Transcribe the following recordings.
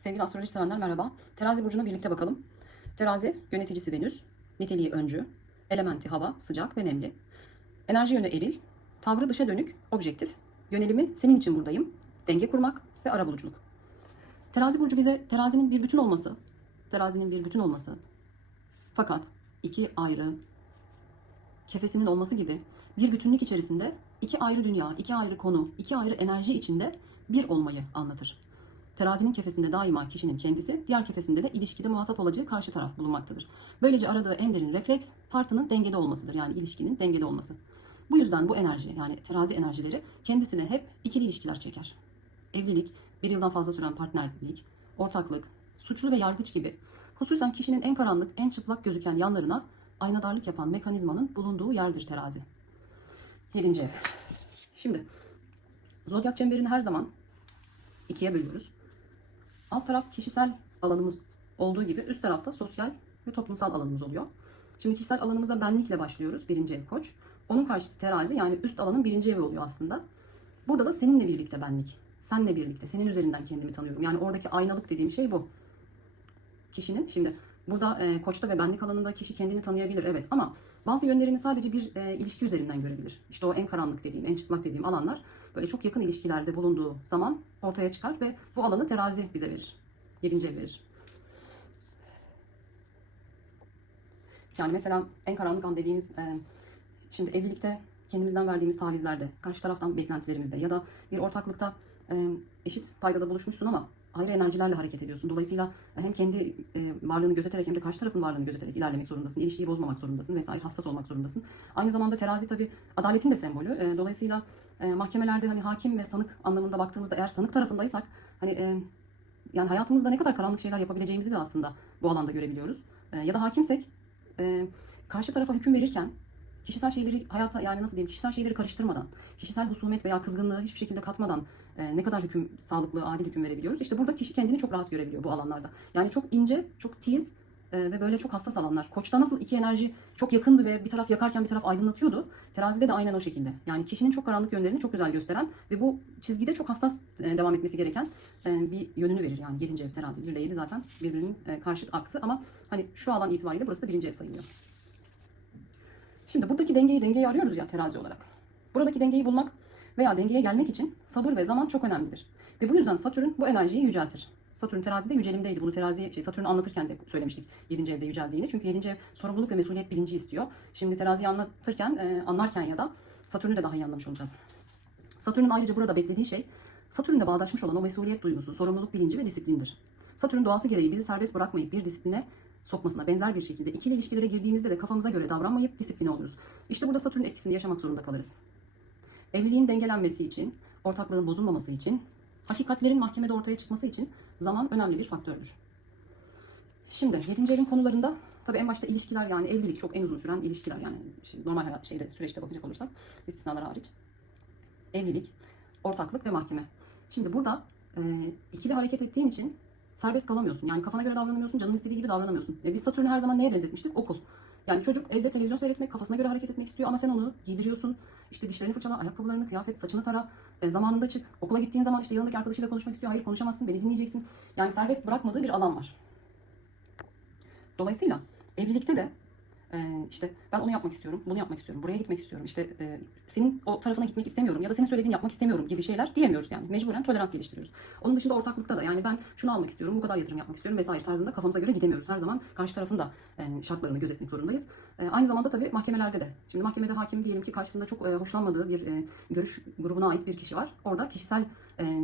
Sevgili astroloji sevenler merhaba. Terazi burcuna birlikte bakalım. Terazi yöneticisi Venüs, niteliği öncü, elementi hava, sıcak ve nemli. Enerji yönü eril, tavrı dışa dönük, objektif. Yönelimi senin için buradayım, denge kurmak ve arabuluculuk. Terazi burcu bize terazinin bir bütün olması, terazinin bir bütün olması fakat iki ayrı kefesinin olması gibi bir bütünlük içerisinde iki ayrı dünya, iki ayrı konu, iki ayrı enerji içinde bir olmayı anlatır. Terazinin kefesinde daima kişinin kendisi, diğer kefesinde de ilişkide muhatap olacağı karşı taraf bulunmaktadır. Böylece aradığı en derin refleks tartının dengede olmasıdır. Yani ilişkinin dengede olması. Bu yüzden bu enerji yani terazi enerjileri kendisine hep ikili ilişkiler çeker. Evlilik, bir yıldan fazla süren partnerlik, ortaklık, suçlu ve yargıç gibi hususen kişinin en karanlık, en çıplak gözüken yanlarına aynadarlık yapan mekanizmanın bulunduğu yerdir terazi. 7. ev. Şimdi zodyak çemberini her zaman ikiye bölüyoruz. Alt taraf kişisel alanımız olduğu gibi üst tarafta sosyal ve toplumsal alanımız oluyor. Şimdi kişisel alanımıza benlikle başlıyoruz. 1. ev Koç. Onun karşısı terazi, yani üst alanın 1. evi oluyor aslında. Burada da seninle birlikte benlik. Senle birlikte, senin üzerinden kendimi tanıyorum. Yani oradaki aynalık dediğim şey bu. Kişinin şimdi burada koçta ve benlik alanında kişi kendini tanıyabilir, evet, ama bazı yönlerini sadece bir ilişki üzerinden görebilir. İşte o en karanlık dediğim, en çıplak dediğim alanlar böyle çok yakın ilişkilerde bulunduğu zaman ortaya çıkar ve bu alanı terazi bize verir. 7. ev verir. Yani mesela en karanlık an dediğimiz şimdi evlilikte kendimizden verdiğimiz tavizlerde, karşı taraftan beklentilerimizde ya da bir ortaklıkta eşit paydada buluşmuşsun ama ayrı enerjilerle hareket ediyorsun. Dolayısıyla hem kendi varlığını gözeterek hem de karşı tarafın varlığını gözeterek ilerlemek zorundasın. İlişkiyi bozmamak zorundasın vesaire, hassas olmak zorundasın. Aynı zamanda terazi tabii adaletin de sembolü. Dolayısıyla mahkemelerde hani hakim ve sanık anlamında baktığımızda eğer sanık tarafındaysak hani yani hayatımızda ne kadar karanlık şeyler yapabileceğimizi de aslında bu alanda görebiliyoruz. Ya da hakimsek karşı tarafa hüküm verirken kişisel şeyleri hayata, yani nasıl diyeyim, kişisel şeyleri karıştırmadan, kişisel husumet veya kızgınlığı hiçbir şekilde katmadan ne kadar hüküm, sağlıklı, adil hüküm verebiliyoruz. İşte burada kişi kendini çok rahat görebiliyor bu alanlarda. Yani çok ince, çok tiz ve böyle çok hassas alanlar. Koçta nasıl iki enerji çok yakındı ve bir taraf yakarken bir taraf aydınlatıyordu. Terazide de aynen o şekilde. Yani kişinin çok karanlık yönlerini çok güzel gösteren ve bu çizgide çok hassas devam etmesi gereken bir yönünü verir. Yani 7. ev terazi 1 ile 7 zaten birbirinin karşıt aksı ama hani şu alan itibariyle burası da 1. ev sayılıyor. Şimdi buradaki dengeyi arıyoruz ya terazi olarak. Buradaki dengeyi bulmak veya dengeye gelmek için sabır ve zaman çok önemlidir. Ve bu yüzden Satürn bu enerjiyi yüceltir. Satürn terazide yücelimdeydi. Bunu Satürn'ü anlatırken de söylemiştik 7. evde yüceldiğini. Çünkü 7. ev sorumluluk ve mesuliyet bilinci istiyor. Şimdi teraziyi anlatırken, anlarken ya da Satürn'ü de daha iyi anlamış olacağız. Satürn'ün ayrıca burada beklediği şey, Satürn'le bağdaşmış olan o mesuliyet duygusu, sorumluluk bilinci ve disiplindir. Satürn doğası gereği bizi serbest bırakmayıp bir disipline sokmasına benzer bir şekilde ikili ilişkilere girdiğimizde de kafamıza göre davranmayıp disipline oluruz. İşte burada Satürn etkisini yaşamak zorunda kalırız. Evliliğin dengelenmesi için, ortaklığın bozulmaması için, hakikatlerin mahkemede ortaya çıkması için zaman önemli bir faktördür. Şimdi 7. evin konularında tabii en başta ilişkiler, yani evlilik çok en uzun süren ilişkiler, yani normal süreçte bakacak olursak istisnalar hariç. Evlilik, ortaklık ve mahkeme. Şimdi burada ikili hareket ettiğin için serbest kalamıyorsun. Yani kafana göre davranamıyorsun, canın istediği gibi davranamıyorsun. Biz Satürn'ü her zaman neye benzetmiştik? Okul. Yani çocuk evde televizyon seyretmek, kafasına göre hareket etmek istiyor ama sen onu giydiriyorsun. İşte dişlerini fırçala, ayakkabılarını, kıyafet, saçını tara, zamanında çık. Okula gittiğin zaman işte yanındaki arkadaşıyla konuşmak istiyor. Hayır, konuşamazsın, beni dinleyeceksin. Yani serbest bırakmadığı bir alan var. Dolayısıyla evlilikte de işte ben onu yapmak istiyorum, bunu yapmak istiyorum, buraya gitmek istiyorum, işte senin o tarafına gitmek istemiyorum ya da senin söylediğini yapmak istemiyorum gibi şeyler diyemiyoruz yani. Mecburen tolerans geliştiriyoruz. Onun dışında ortaklıkta da yani ben şunu almak istiyorum, bu kadar yatırım yapmak istiyorum vesaire tarzında kafamıza göre gidemiyoruz. Her zaman karşı tarafın da şartlarını gözetmek zorundayız. Aynı zamanda tabii mahkemelerde de. Şimdi mahkemede hakim diyelim ki karşısında çok hoşlanmadığı bir görüş grubuna ait bir kişi var. Orada kişisel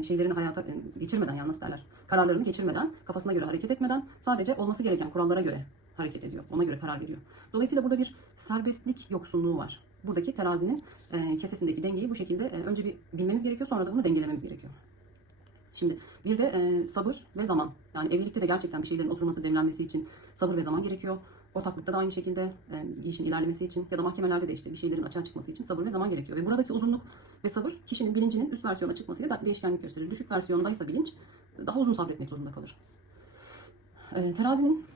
şeylerini hayata geçirmeden, yani nasıl derler, kararlarını geçirmeden, kafasına göre hareket etmeden sadece olması gereken kurallara göre hareket ediyor. Ona göre karar veriyor. Dolayısıyla burada bir serbestlik yoksunluğu var. Buradaki terazinin kefesindeki dengeyi bu şekilde önce bir bilmemiz gerekiyor, sonra da bunu dengelememiz gerekiyor. Şimdi bir de sabır ve zaman. Yani evlilikte de gerçekten bir şeylerin oturması, demlenmesi için sabır ve zaman gerekiyor. Ortaklıkta da aynı şekilde işin ilerlemesi için ya da mahkemelerde de işte bir şeylerin açığa çıkması için sabır ve zaman gerekiyor. Ve buradaki uzunluk ve sabır kişinin bilincinin üst versiyona çıkmasıyla değişkenlik gösterir. Düşük versiyondaysa bilinç daha uzun sabretmek zorunda kalır. Terazinin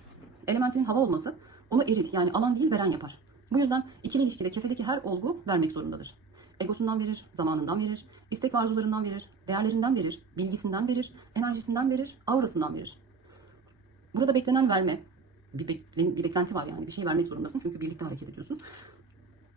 elementinin hava olması onu eril, yani alan değil veren yapar. Bu yüzden ikili ilişkide kefedeki her olgu vermek zorundadır. Egosundan verir, zamanından verir, istek ve arzularından verir, değerlerinden verir, bilgisinden verir, enerjisinden verir, aurasından verir. Burada beklenen verme, bir beklenti var yani. Bir şey vermek zorundasın çünkü birlikte hareket ediyorsun.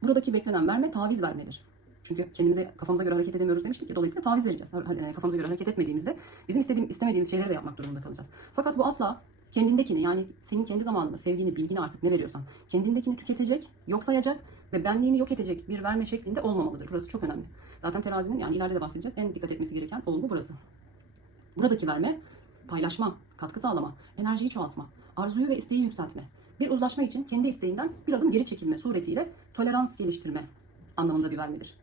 Buradaki beklenen verme taviz vermedir. Çünkü kendimize, kafamıza göre hareket edemiyoruz demiştik ya. Dolayısıyla taviz vereceğiz. Kafamıza göre hareket etmediğimizde bizim istemediğimiz şeyleri de yapmak durumunda kalacağız. Fakat bu asla kendindekini, yani senin kendi zamanında sevgini, bilgini, artık ne veriyorsan kendindekini tüketecek, yok sayacak ve benliğini yok edecek bir verme şeklinde olmamalıdır. Burası çok önemli. Zaten terazinin, yani ileride de bahsedeceğiz, en dikkat etmesi gereken olgu burası. Buradaki verme, paylaşma, katkı sağlama, enerjiyi çoğaltma, arzuyu ve isteği yükseltme, bir uzlaşma için kendi isteğinden bir adım geri çekilme suretiyle tolerans geliştirme anlamında bir vermedir.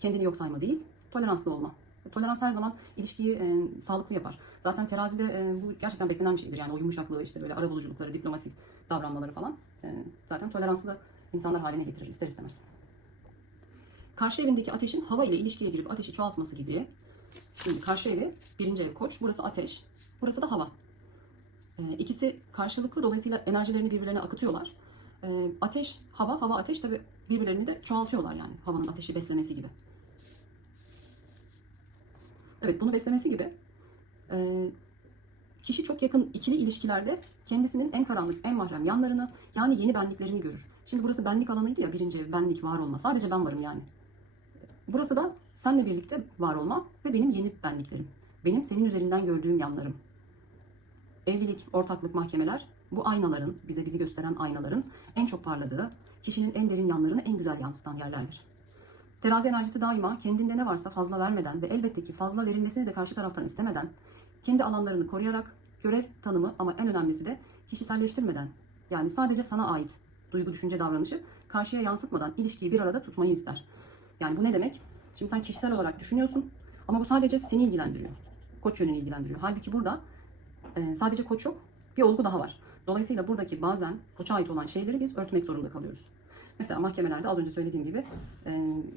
Kendini yok sayma değil, toleranslı olma. Tolerans her zaman ilişkiyi sağlıklı yapar. Zaten terazide bu gerçekten beklenen bir şeydir. Yani o yumuşaklığı, işte böyle arabuluculukları, diplomatik davranmaları falan zaten toleranslı insanlar haline getirir ister istemez. Karşı evindeki ateşin hava ile ilişkiye girip ateşi çoğaltması gibi. Şimdi karşı evi, birinci ev Koç, burası ateş, burası da hava. İkisi karşılıklı, dolayısıyla enerjilerini birbirlerine akıtıyorlar. Ateş, hava, hava, ateş tabi birbirlerini de çoğaltıyorlar yani. Havanın ateşi beslemesi gibi. Evet, bunu beslemesi gibi. Kişi çok yakın ikili ilişkilerde kendisinin en karanlık, en mahrem yanlarını, yani yeni benliklerini görür. Şimdi burası benlik alanıydı ya, birinci ev, benlik, var olma. Sadece ben varım yani. Burası da seninle birlikte var olma ve benim yeni benliklerim. Benim senin üzerinden gördüğüm yanlarım. Evlilik, ortaklık, mahkemeler bu aynaların, bizi gösteren aynaların en çok parladığı, kişinin en derin yanlarını en güzel yansıtan yerlerdir. Terazi enerjisi daima kendinde ne varsa fazla vermeden ve elbette ki fazla verilmesini de karşı taraftan istemeden, kendi alanlarını koruyarak, görev tanımı ama en önemlisi de kişiselleştirmeden, yani sadece sana ait duygu, düşünce, davranışı karşıya yansıtmadan ilişkiyi bir arada tutmayı ister. Yani bu ne demek? Şimdi sen kişisel olarak düşünüyorsun ama bu sadece seni ilgilendiriyor. Koç yönünü ilgilendiriyor. Halbuki burada sadece koç yok, bir olgu daha var. Dolayısıyla buradaki bazen koça ait olan şeyleri biz örtmek zorunda kalıyoruz. Mesela mahkemelerde az önce söylediğim gibi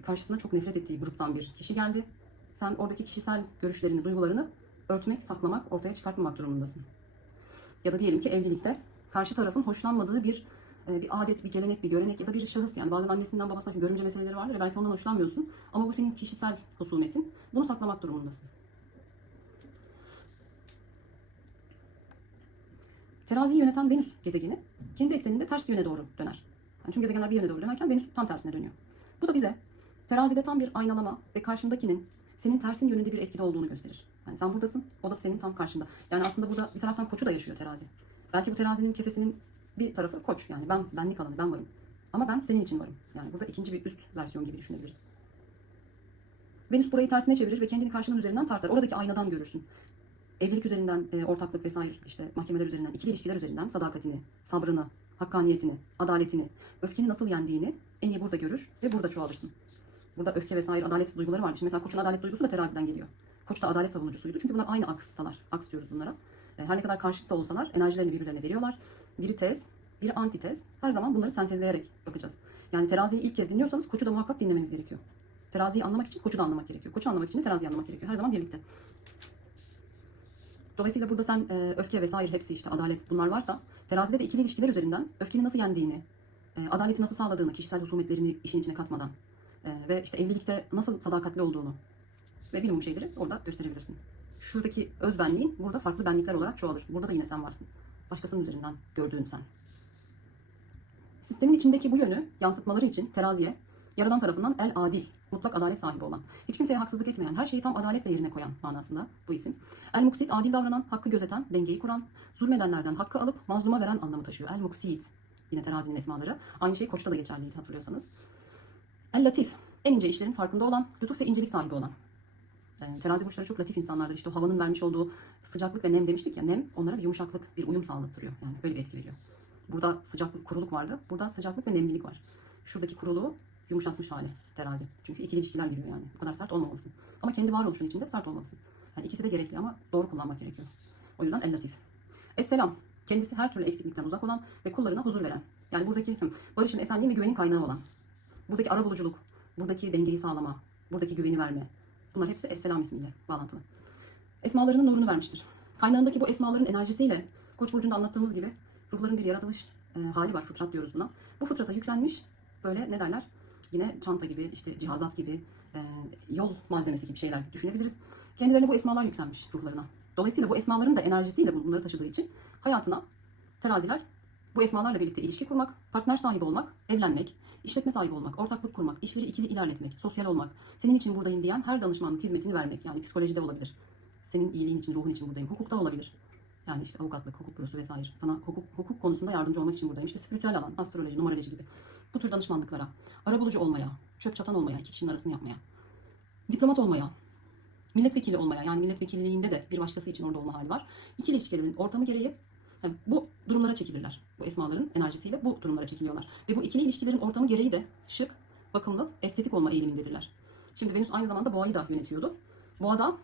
karşısına çok nefret ettiği gruptan bir kişi geldi. Sen oradaki kişisel görüşlerini, duygularını örtmek, saklamak, ortaya çıkartmamak durumundasın. Ya da diyelim ki evlilikte karşı tarafın hoşlanmadığı bir adet, bir gelenek, bir görenek ya da bir şahıs, yani bazen annesinden babasından, çünkü görümce meseleleri vardır ya, belki ondan hoşlanmıyorsun ama bu senin kişisel husumetin. Bunu saklamak durumundasın. Teraziyi yöneten Venüs gezegeni kendi ekseninde ters yöne doğru döner. Yani tüm gezegenler bir yöne doğru dönerken Venüs tam tersine dönüyor. Bu da bize terazide tam bir aynalama ve karşındakinin senin tersin yönünde bir etkide olduğunu gösterir. Yani sen buradasın, o da senin tam karşında. Yani aslında burada bir taraftan koçu da yaşıyor terazi. Belki bu terazinin kefesinin bir tarafı koç, yani benlik alanı, ben varım. Ama ben senin için varım. Yani burada ikinci bir üst versiyon gibi düşünebiliriz. Venüs burayı tersine çevirir ve kendini karşının üzerinden tartar. Oradaki aynadan görürsün. Evlilik üzerinden, ortaklık vesaire, işte mahkemeler üzerinden, ikili ilişkiler üzerinden sadakatini, sabrını, hakkaniyetini, adaletini, öfkeni nasıl yendiğini en iyi burada görür ve burada çoğalırsın. Burada öfke vesaire, adalet duyguları var. Şimdi mesela Koç'un adalet duygusu da teraziden geliyor. Koç da adalet savunucusuydu. Çünkü bunlar aynı akstalar. Aks diyoruz bunlara. Her ne kadar karşıt da olsalar enerjilerini birbirlerine veriyorlar. Biri tez, biri antitez. Her zaman bunları sentezleyerek bakacağız. Yani teraziyi ilk kez dinliyorsanız Koç'u da muhakkak dinlemeniz gerekiyor. Teraziyi anlamak için Koç'u da anlamak gerekiyor. Koç'u anlamak için de teraziyi anlamak gerekiyor. Her zaman birlikte. Dolayısıyla burada sen öfke vesaire, hepsi işte adalet, bunlar varsa terazide de ikili ilişkiler üzerinden öfkeni nasıl yendiğini, adaleti nasıl sağladığını, kişisel husumetlerini işin içine katmadan ve işte evlilikte nasıl sadakatli olduğunu ve bilmem şeyleri orada gösterebilirsin. Şuradaki öz benliğin burada farklı benlikler olarak çoğalır. Burada da yine sen varsın. Başkasının üzerinden gördüğün sen. Sistemin içindeki bu yönü yansıtmaları için teraziye Yaradan tarafından el adil, mutlak adalet sahibi olan, hiç kimseye haksızlık etmeyen, her şeyi tam adaletle yerine koyan manasında bu isim. El muksit, adil davranan, hakkı gözeten, dengeyi kuran, zulmedenlerden hakkı alıp mazluma veren anlamı taşıyor. El muksit, yine terazinin esmaları. Aynı şey Koç'ta da geçerliydi, hatırlıyorsanız. El latif, en ince işlerin farkında olan, lütuf ve incelik sahibi olan. Terazi burçları çok latif insanlardır. İşte o havanın vermiş olduğu sıcaklık ve nem demiştik ya, nem onlara bir yumuşaklık, bir uyum sağlattırıyor. Yani böyle bir etki veriyor. Burada sıcaklık, kuruluk vardı. Burada sıcaklık ve nemlilik var. Şuradaki kuruluğu yumuşatmış hali terazi. Çünkü ikili ilişkiler giriyor yani. Bu kadar sert olmamalısın. Ama kendi varoluşun içinde sert olmalısın. Yani ikisi de gerekli ama doğru kullanmak gerekiyor. O yüzden el latif. Esselam. Kendisi her türlü eksiklikten uzak olan ve kullarına huzur veren. Yani buradaki barışın, esenliğin ve güvenin kaynağı olan. Buradaki arabuluculuk, buradaki dengeyi sağlama, buradaki güveni verme. Bunlar hepsi Esselam ismiyle bağlantılı. Esmalarının nurunu vermiştir. Kaynağındaki bu esmaların enerjisiyle Koç burcunda anlattığımız gibi ruhların bir yaratılış hali var. Fıtrat diyoruz buna. Bu fıtrata yüklenmiş böyle, ne derler? Yine çanta gibi, işte cihazat gibi, yol malzemesi gibi şeyler düşünebiliriz. Kendilerine bu esmalar yüklenmiş ruhlarına. Dolayısıyla bu esmaların da enerjisiyle bunları taşıdığı için hayatına teraziler bu esmalarla birlikte ilişki kurmak, partner sahibi olmak, evlenmek, işletme sahibi olmak, ortaklık kurmak, işleri ikili ilerletmek, sosyal olmak, senin için buradayım diyen her danışmanlık hizmetini vermek. Yani psikolojide olabilir. Senin iyiliğin için, ruhun için buradayım. Hukukta olabilir. Yani işte avukatlık, hukuk bürosu vesaire. Sana hukuk konusunda yardımcı olmak için buradayım. İşte spiritüel alan, astroloji, numeroloji gibi. Bu tür danışmanlıklara, arabulucu olmaya, çöp çatan olmaya, iki kişinin arasını yapmaya, diplomat olmaya, milletvekili olmaya, yani milletvekilliğinde de bir başkası için orada olma hali var. İkili ilişkilerin ortamı gereği yani bu durumlara çekilirler. Bu esmaların enerjisiyle bu durumlara çekiliyorlar. Ve bu ikili ilişkilerin ortamı gereği de şık, bakımlı, estetik olma eğilimindedirler. Şimdi Venüs aynı zamanda Boğa'yı da yönetiyordu. Boğa'da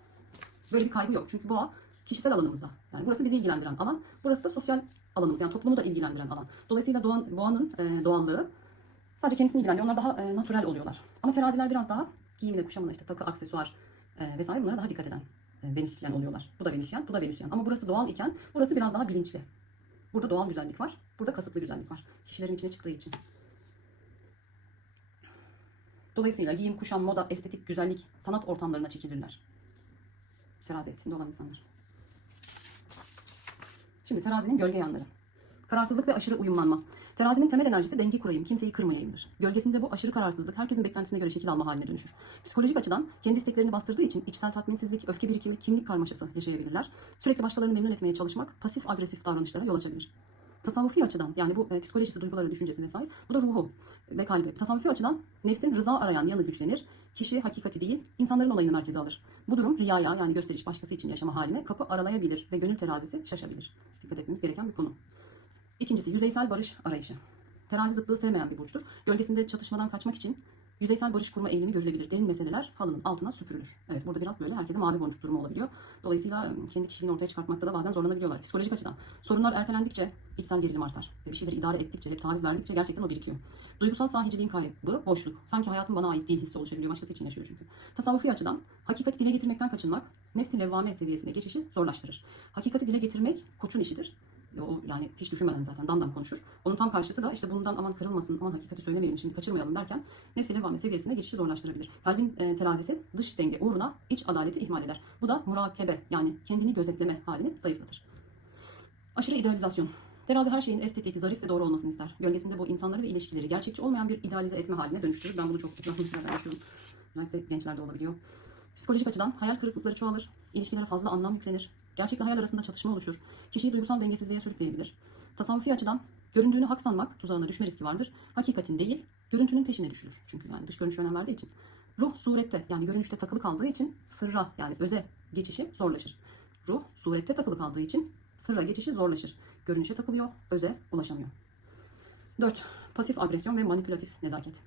böyle bir kaygı yok. Çünkü Boğa kişisel alanımızda. Yani burası bizi ilgilendiren alan. Burası da sosyal alanımız. Yani toplumu da ilgilendiren alan. Dolayısıyla Boğa'nın doğallığı sadece kendisini ilgilendiriyor. Onlar daha natürel oluyorlar. Ama teraziler biraz daha giyimine, kuşamına, işte takı, aksesuar vesaire bunlara daha dikkat eden Venüsyen oluyorlar. Bu da Venüsyen, bu da Venüsyen. Ama burası doğal iken burası biraz daha bilinçli. Burada doğal güzellik var. Burada kasıtlı güzellik var. Kişilerin içine çıktığı için. Dolayısıyla giyim, kuşam, moda, estetik, güzellik, sanat ortamlarına çekilirler. Terazi etkisinde olan insanlar. Şimdi terazinin gölge yanları. Kararsızlık ve aşırı uyumlanma. Terazinin temel enerjisi denge kurayım, kimseyi kırmayayımdır. Gölgesinde bu aşırı kararsızlık herkesin beklentisine göre şekil alma haline dönüşür. Psikolojik açıdan kendi isteklerini bastırdığı için içsel tatminsizlik, öfke birikimi, kimlik karmaşası yaşayabilirler. Sürekli başkalarını memnun etmeye çalışmak pasif agresif davranışlara yol açabilir. Tasavvufi açıdan yani bu psikolojisi, duyguları, düşüncesi vesaire bu da ruhu ve kalbi. Tasavvufi açıdan nefsin rıza arayan yanı güçlenir. Kişi hakikati değil insanların olayını merkeze alır. Bu durum riyaya yani gösteriş başkası için yaşama haline kapı aralayabilir ve gönül terazisi şaşabilir. Dikkat etmemiz gereken bir konu. İkincisi yüzeysel barış arayışı. Terazi zıtlığı sevmeyen bir burçtur. Gölgesinde çatışmadan kaçmak için yüzeysel barış kurma eğilimi görülebilir. Derin meseleler halının altına süpürülür. Evet burada biraz böyle herkese mavi boncuk durumu olabiliyor. Dolayısıyla kendi kişiliğini ortaya çıkartmakta da bazen zorlanabiliyorlar. Psikolojik açıdan sorunlar ertelendikçe içsel gerilim artar. Ve bir şeyleri idare ettikçe, hep taviz verdikçe gerçekten o birikiyor. Duygusal sahiciliğin kaybı, boşluk. Sanki hayatım bana ait değil hissi oluşabiliyor. Başkası için yaşıyor çünkü. Tasavvufi açıdan hakikati dile getirmekten kaçınmak nefsi levvame seviyesine geçişi zorlaştırır. Hakikati dile getirmek koçun işidir. O yani hiç düşünmeden zaten damdam konuşur. Onun tam karşısı da işte bundan aman kırılmasın, aman hakikati söylemeyelim, şimdi kaçırmayalım derken nefsi levvame seviyesine geçişi zorlaştırabilir. Kalbin terazisi dış denge uğruna iç adaleti ihmal eder. Bu da murakebe yani kendini gözetleme halini zayıflatır. Aşırı idealizasyon. Terazi her şeyin estetik, zarif ve doğru olmasını ister. Gölgesinde bu insanları ve ilişkileri gerçekçi olmayan bir idealize etme haline dönüştürür. Ben bunu çok etrafımda yaşıyorum. Özellikle gençlerde olabiliyor. Psikolojik açıdan hayal kırıklıkları çoğalır. İlişkilere fazla anlam yüklenir. Gerçekle hayal arasında çatışma oluşur. Kişiyi duygusal dengesizliğe sürükleyebilir. Tasavvufi açıdan göründüğünü hak sanmak tuzağına düşme riski vardır. Hakikatin değil, görüntünün peşine düşülür. Çünkü yani dış görünüşe önem verdiği için. Ruh surette yani görünüşte takılı kaldığı için sırra yani öze geçişi zorlaşır. Ruh surette takılı kaldığı için sırra geçişi zorlaşır. Görünüşe takılıyor, öze ulaşamıyor. 4. Pasif agresyon ve manipülatif nezaket.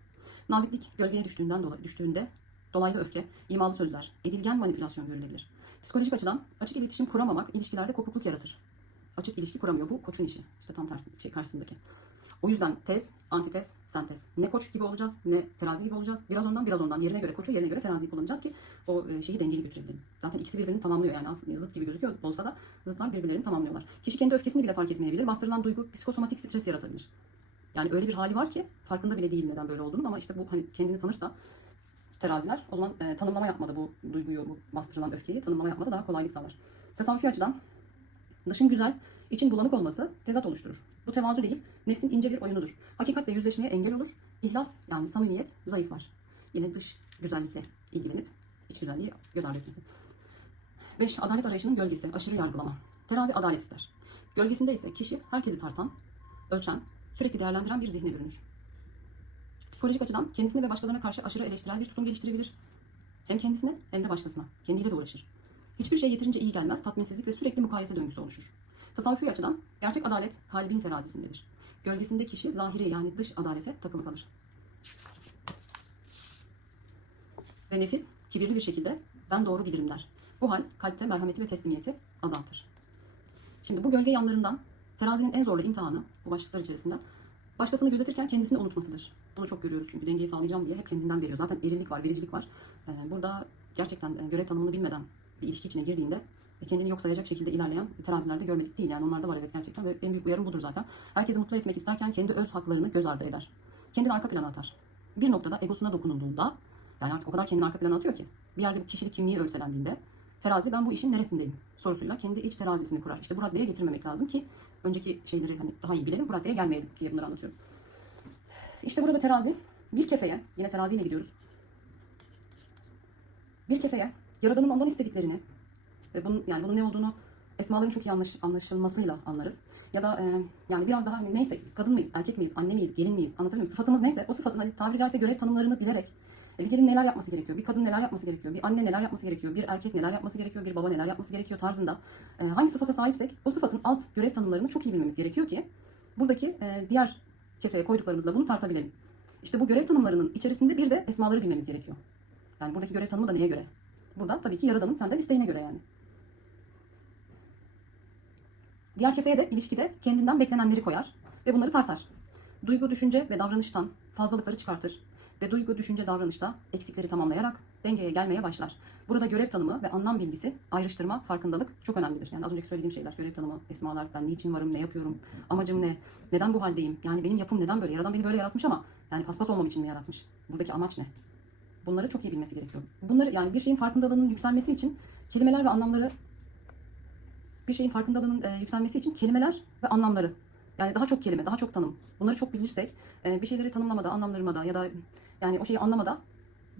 Naziklik gölgeye düştüğünde dolaylı öfke, imalı sözler, edilgen manipülasyon görülebilir. Psikolojik açıdan açık iletişim kuramamak ilişkilerde kopukluk yaratır. Açık ilişki kuramıyor. Bu koçun işi. İşte tam tersi karşısındaki. O yüzden tez, antitez, sentez. Ne koç gibi olacağız, ne terazi gibi olacağız. Biraz ondan, biraz ondan. Yerine göre koçu, yerine göre teraziyi kullanacağız ki o şeyi dengeli götürebilelim. Zaten ikisi birbirini tamamlıyor yani. Aslında zıt gibi gözüküyor olsa da zıtlar birbirlerini tamamlıyorlar. Kişi kendi öfkesini bile fark etmeyebilir. Bastırılan duygu psikosomatik stres yaratabilir. Yani öyle bir hali var ki farkında bile değil neden böyle olduğunu ama işte bu hani kendini tanırsa teraziler o zaman tanımlama yapmada bu duyguyu, bu bastırılan öfkeyi tanımlama yapmada daha kolaylık sağlar. Tasavvufi açıdan dışın güzel, için bulanık olması tezat oluşturur. Bu tevazu değil, nefsin ince bir oyunudur. Hakikatle yüzleşmeye engel olur. İhlas yani samimiyet zayıflar. Yine dış güzellikle ilgilenip iç güzelliği göz ardı etmesi. 5. Adalet arayışının gölgesi, aşırı yargılama. Terazi adalet ister. Gölgesinde ise kişi herkesi tartan, ölçen, sürekli değerlendiren bir zihne bürünür. Psikolojik açıdan kendisine ve başkalarına karşı aşırı eleştirel bir tutum geliştirebilir. Hem kendisine hem de başkasına. Kendiyle de uğraşır. Hiçbir şey yeterince iyi gelmez, tatminsizlik ve sürekli mukayese döngüsü oluşur. Tasavvufi açıdan gerçek adalet kalbin terazisindedir. Gölgesinde kişi zahiri yani dış adalete takılı kalır. Ve nefis kibirli bir şekilde ben doğru bilirim der. Bu hal kalpte merhameti ve teslimiyeti azaltır. Şimdi bu gölge yanlarından terazinin en zorlu imtihanı bu başlıklar içerisinde başkasını gözetirken kendisini unutmasıdır. Bunu çok görüyoruz çünkü dengeyi sağlayacağım diye hep kendinden veriyor. Zaten erillik var, vericilik var. Burada gerçekten görev tanımını bilmeden bir ilişki içine girdiğinde kendini yok sayacak şekilde ilerleyen terazilerde görmedik değil. Yani onlarda var evet gerçekten ve en büyük uyarım budur zaten. Herkesi mutlu etmek isterken kendi öz haklarını göz ardı eder. Kendini arka plana atar. Bir noktada egosuna dokunulduğunda Yani artık o kadar kendini arka plana atıyor ki. Bir yerde bir kişilik kimliği örselendiğinde terazi ben bu işin neresindeyim sorusuyla kendi iç terazisini kurar. İşte bu raddeye getirmemek lazım ki önceki şeyleri hani daha iyi bilelim, bu raddeye gelmeyelim diye bunları anlatıyorum. İşte burada terazi bir kefeye, yine teraziyle gidiyoruz. Bir kefeye Yaradan'ın ondan istediklerini ve bunun ne olduğunu esmaların çok iyi anlaşılmasıyla anlarız. Ya da yani biraz daha hani neyse biz kadın mıyız, erkek miyiz, anne miyiz, gelin miyiz, anlatabiliyor muyum? Sıfatımız neyse o sıfatın hani tabiri caizse görev tanımlarını bilerek bir gelin neler yapması gerekiyor, bir kadın neler yapması gerekiyor, bir anne neler yapması gerekiyor, bir erkek neler yapması gerekiyor, bir baba neler yapması gerekiyor tarzında hangi sıfata sahipsek o sıfatın alt görev tanımlarını çok iyi bilmemiz gerekiyor ki buradaki diğer kefeye koyduklarımızla bunu tartabilelim. İşte bu görev tanımlarının içerisinde bir de esmaları bilmemiz gerekiyor. Yani buradaki görev tanımı da neye göre? Burada tabii ki Yaradan'ın senden isteğine göre yani. Diğer kefeye de ilişkide kendinden beklenenleri koyar ve bunları tartar. Duygu, düşünce ve davranıştan fazlalıkları çıkartır ve duygu, düşünce, davranışta eksikleri tamamlayarak dengeye gelmeye başlar. Burada görev tanımı ve anlam bilgisi, ayrıştırma, farkındalık çok önemlidir. Yani az önceki söylediğim şeyler, görev tanımı, esmalar, ben niçin varım, ne yapıyorum, amacım ne, neden bu haldeyim, yani benim yapım neden böyle, Yaradan beni böyle yaratmış ama yani paspas olmam için mi yaratmış, buradaki amaç ne? Bunları çok iyi bilmesi gerekiyor. Bunları yani bir şeyin farkındalığının yükselmesi için kelimeler ve anlamları yükselmesi için kelimeler ve anlamları. Yani daha çok kelime, daha çok tanım. Bunları çok bilirsek bir şeyleri tanımlamada, anlamlandırmada ya da yani o şeyi anlamada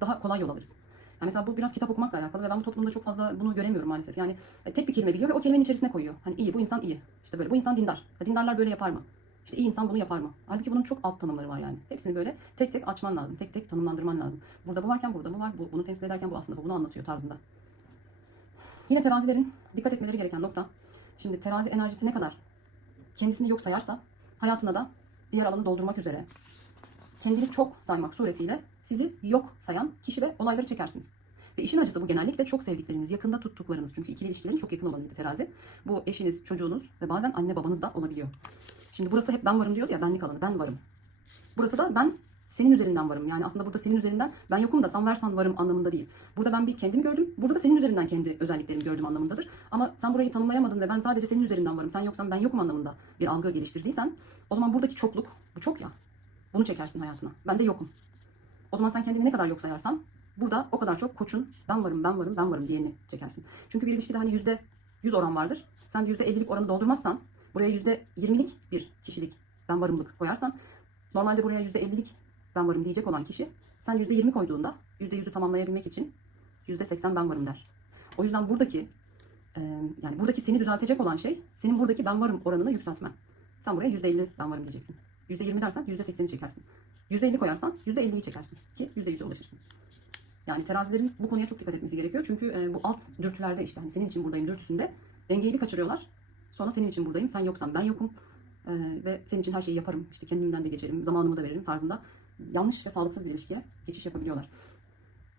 daha kolay yol alırız. Yani mesela bu biraz kitap okumakla alakalı ve ben bu toplumda çok fazla bunu göremiyorum maalesef. Yani tek bir kelime biliyor ve o kelimenin içerisine koyuyor. Hani iyi, bu insan iyi. İşte böyle, bu insan dindar. Ya dindarlar böyle yapar mı? İşte iyi insan bunu yapar mı? Halbuki bunun çok alt tanımları var yani. Hepsini böyle tek tek açman lazım. Tek tek tanımlandırman lazım. Burada bu varken burada bu var. Bunu temsil ederken bu aslında bu bunu anlatıyor tarzında. Yine terazilerin dikkat etmeleri gereken nokta. Şimdi terazi enerjisi ne kadar kendisini yok sayarsa hayatına da diğer alanı doldurmak üzere kendini çok saymak suretiyle sizi yok sayan kişi ve olayları çekersiniz. Ve işin acısı bu genellikle çok sevdikleriniz, yakında tuttuklarınız. Çünkü ikili ilişkilerin çok yakın olanıydı terazi. Bu eşiniz, çocuğunuz ve bazen anne babanız da olabiliyor. Şimdi burası hep ben varım diyordu ya, benlik alanı, ben varım. Burası da ben senin üzerinden varım. Yani aslında burada senin üzerinden ben yokum da sen varsan varım anlamında değil. Burada ben bir kendimi gördüm. Burada da senin üzerinden kendi özelliklerimi gördüm anlamındadır. Ama sen burayı tanımlayamadın ve ben sadece senin üzerinden varım. Sen yoksan ben yokum anlamında bir algı geliştirdiysen o zaman buradaki çokluk, bu çok ya. Bunu çekersin hayatına. Ben de yokum. O zaman sen kendini ne kadar yok sayarsan burada o kadar çok koçun ben varım, ben varım, ben varım diyeni çekersin. Çünkü bir ilişkide hani %100 oran vardır. Sen %50'lik oranı doldurmazsan buraya %20'lik bir kişilik ben varımlık koyarsan normalde buraya %50'lik ben varım diyecek olan kişi sen %20 koyduğunda %100'ü tamamlayabilmek için %80 ben varım der. O yüzden yani buradaki seni düzeltecek olan şey senin buradaki ben varım oranını yükseltmen. Sen buraya %50 ben varım diyeceksin. %20 dersen %80'i çekersin. %50 koyarsan %50'yi çekersin ki %100'e ulaşırsın. Yani terazilerin bu konuya çok dikkat etmesi gerekiyor. Çünkü bu alt dürtülerde işte hani senin için buradayım dürtüsünde dengeyi bir kaçırıyorlar. Sonra senin için buradayım, sen yoksan ben yokum. Ve senin için her şeyi yaparım, işte kendimden de geçerim, zamanımı da veririm tarzında yanlış ve sağlıksız bir ilişkiye geçiş yapabiliyorlar.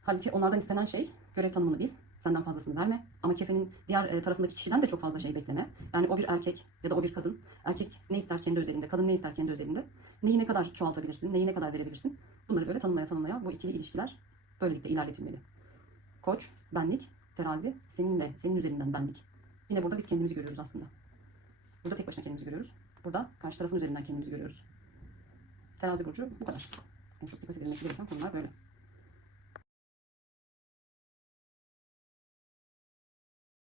Halbuki onlardan istenen şey görev tanımını bil, senden fazlasını verme. Ama kefenin diğer tarafındaki kişiden de çok fazla şey bekleme. Yani o bir erkek ya da o bir kadın. Erkek ne ister kendi özelinde, kadın ne ister kendi özelinde. Neyi ne kadar çoğaltabilirsin, neyi ne kadar verebilirsin. Bunları böyle tanımlaya bu ikili ilişkiler böylelikle ilerletilmeli. Koç, benlik, terazi, senin üzerinden benlik. Yine burada biz kendimizi görüyoruz aslında. Burada tek başına kendimizi görüyoruz. Burada karşı tarafın üzerinden kendimizi görüyoruz. Terazi burcu bu kadar. En çok dikkat edilmesi gereken konular böyle.